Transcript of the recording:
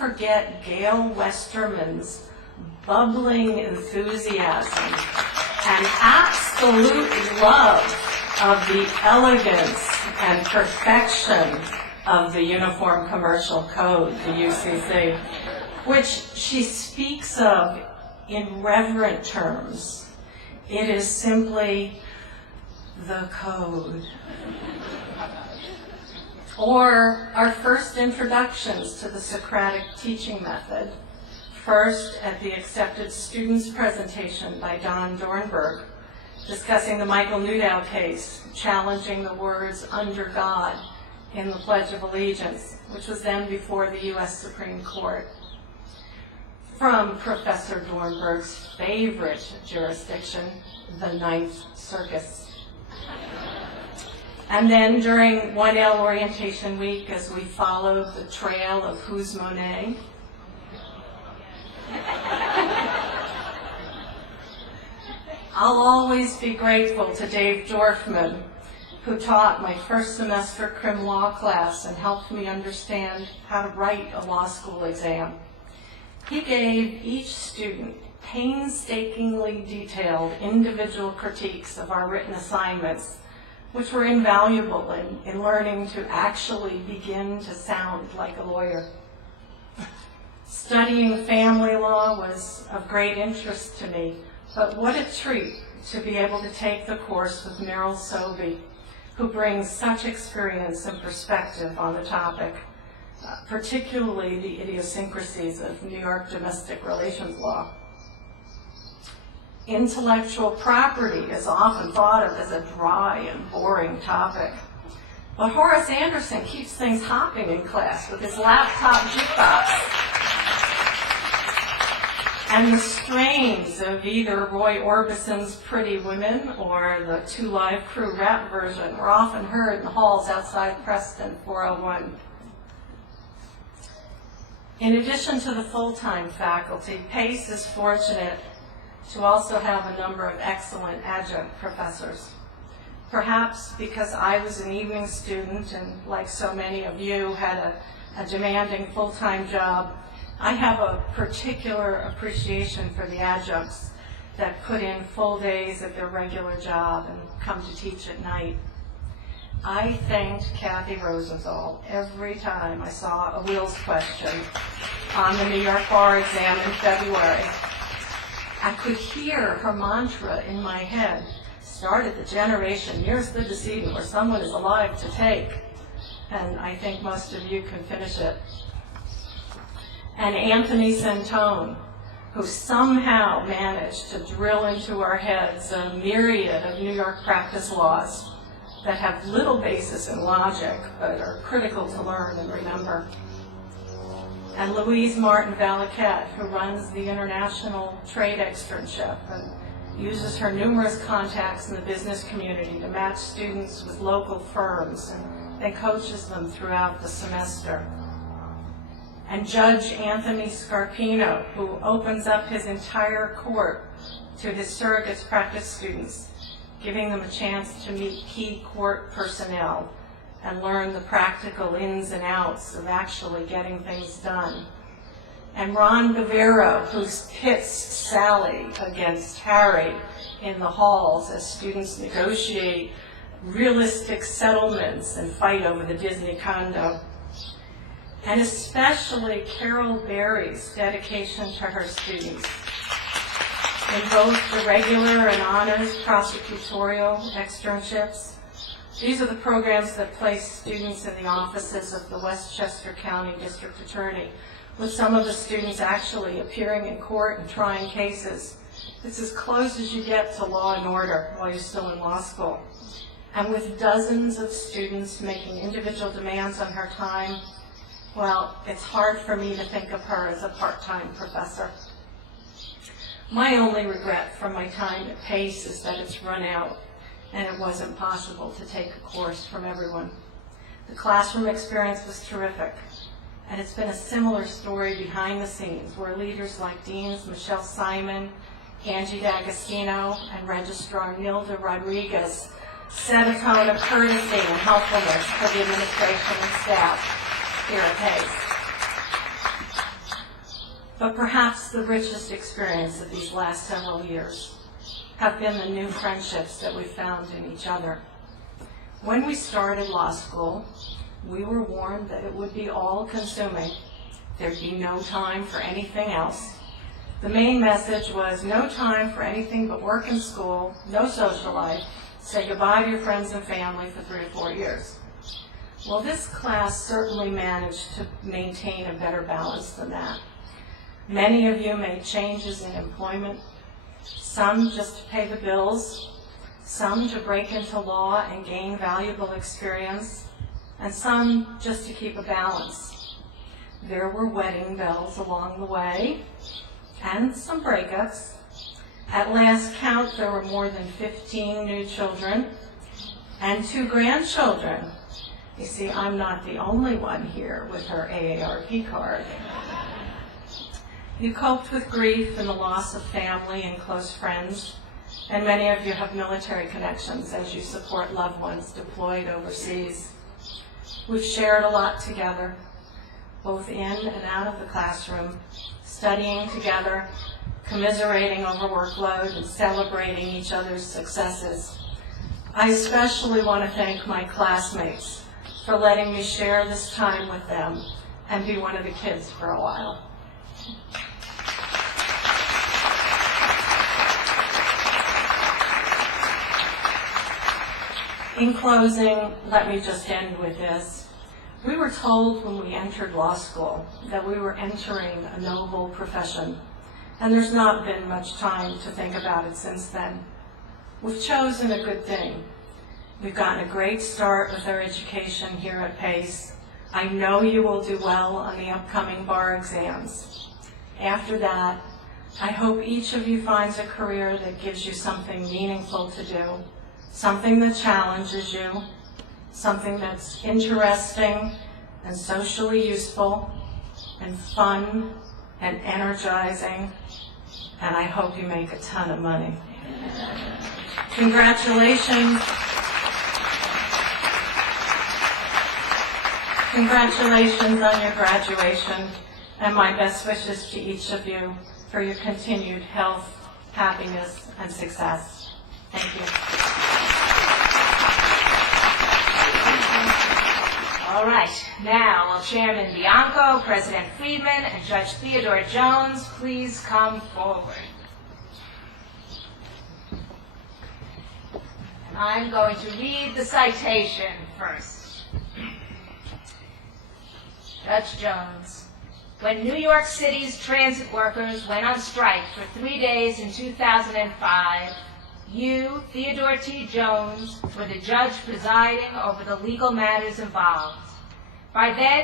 forget Gail Westerman's bubbling enthusiasm and absolute love of the elegance and perfection of the Uniform Commercial Code, the UCC, which she speaks of in reverent terms. It is simply the code. Or our first introductions to the Socratic teaching method, first at the Accepted Students presentation by Don Dornberg, discussing the Michael Newdow case, challenging the words "under God" in the Pledge of Allegiance, which was then before the U.S. Supreme Court. From Professor Dornberg's favorite jurisdiction, the Ninth Circuit. And then during 1L orientation week, as we followed the trail of Who's Monet, I'll always be grateful to Dave Dorfman, who taught my first semester crim law class and helped me understand how to write a law school exam. He gave each student painstakingly detailed individual critiques of our written assignments, which were invaluable in learning to actually begin to sound like a lawyer. Studying family law was of great interest to me, but what a treat to be able to take the course with Meryl Sobey, who brings such experience and perspective on the topic, particularly the idiosyncrasies of New York domestic relations law. Intellectual property is often thought of as a dry and boring topic, but Horace Anderson keeps things hopping in class with his laptop jukebox. And the strains of either Roy Orbison's Pretty Women or the Two Live Crew rap version were often heard in the halls outside Preston 401. In addition to the full-time faculty, PACE is fortunate to also have a number of excellent adjunct professors. Perhaps because I was an evening student and, like so many of you, had a demanding full-time job, I have a particular appreciation for the adjuncts that put in full days at their regular job and come to teach at night. I thanked Kathy Rosenthal every time I saw a Wills question on the New York bar exam in February. I could hear her mantra in my head, "Start at the generation nearest the decedent where someone is alive to take." And I think most of you can finish it. And Anthony Santone, who somehow managed to drill into our heads a myriad of New York practice laws that have little basis in logic but are critical to learn and remember. And Louise Martin Valaquette, who runs the International Trade Externship and uses her numerous contacts in the business community to match students with local firms and coaches them throughout the semester. And Judge Anthony Scarpino, who opens up his entire court to his surrogates practice students, giving them a chance to meet key court personnel and learn the practical ins and outs of actually getting things done. And Ron Guevara, who pits Sally against Harry in the halls as students negotiate realistic settlements and fight over the Disney condo. And especially Carol Berry's dedication to her students in both the regular and honors prosecutorial externships. These are the programs that place students in the offices of the Westchester County District Attorney, with some of the students actually appearing in court and trying cases. It's as close as you get to law and order while you're still in law school. And with dozens of students making individual demands on her time, well, it's hard for me to think of her as a part-time professor. My only regret from my time at PACE is that it's run out, and it wasn't possible to take a course from everyone. The classroom experience was terrific, and it's been a similar story behind the scenes, where leaders like Deans Michelle Simon, Angie D'Agostino, and Registrar Nilda Rodriguez set a tone of courtesy and helpfulness for the administration and staff here at PACE. But perhaps the richest experience of these last several years have been the new friendships that we found in each other. When we started law school, we were warned that it would be all-consuming. There'd be no time for anything else. The main message was no time for anything but work and school, no social life, say goodbye to your friends and family for 3 to 4 years. Well, this class certainly managed to maintain a better balance than that. Many of you made changes in employment, some just to pay the bills, some to break into law and gain valuable experience, and some just to keep a balance. There were wedding bells along the way, and some breakups. At last count, there were more than 15 new children and 2 grandchildren. You see, I'm not the only one here with her AARP card. You coped with grief and the loss of family and close friends, and many of you have military connections as you support loved ones deployed overseas. We've shared a lot together, both in and out of the classroom, studying together, commiserating over workload, and celebrating each other's successes. I especially want to thank my classmates for letting me share this time with them and be one of the kids for a while. In closing, let me just end with this. We were told when we entered law school that we were entering a noble profession, and there's not been much time to think about it since then. We've chosen a good thing. We've gotten a great start with our education here at Pace. I know you will do well on the upcoming bar exams. After that, I hope each of you finds a career that gives you something meaningful to do, something that challenges you, something that's interesting and socially useful and fun and energizing, and I hope you make a ton of money. Congratulations. Congratulations on your graduation, and my best wishes to each of you for your continued health, happiness, and success. Thank you. All right, now will Chairman Bianco, President Friedman, and Judge Theodore Jones please come forward. And I'm going to read the citation first. Judge Jones, when New York City's transit workers went on strike for 3 days in 2005, you, Theodore T. Jones, were the judge presiding over the legal matters involved. By then,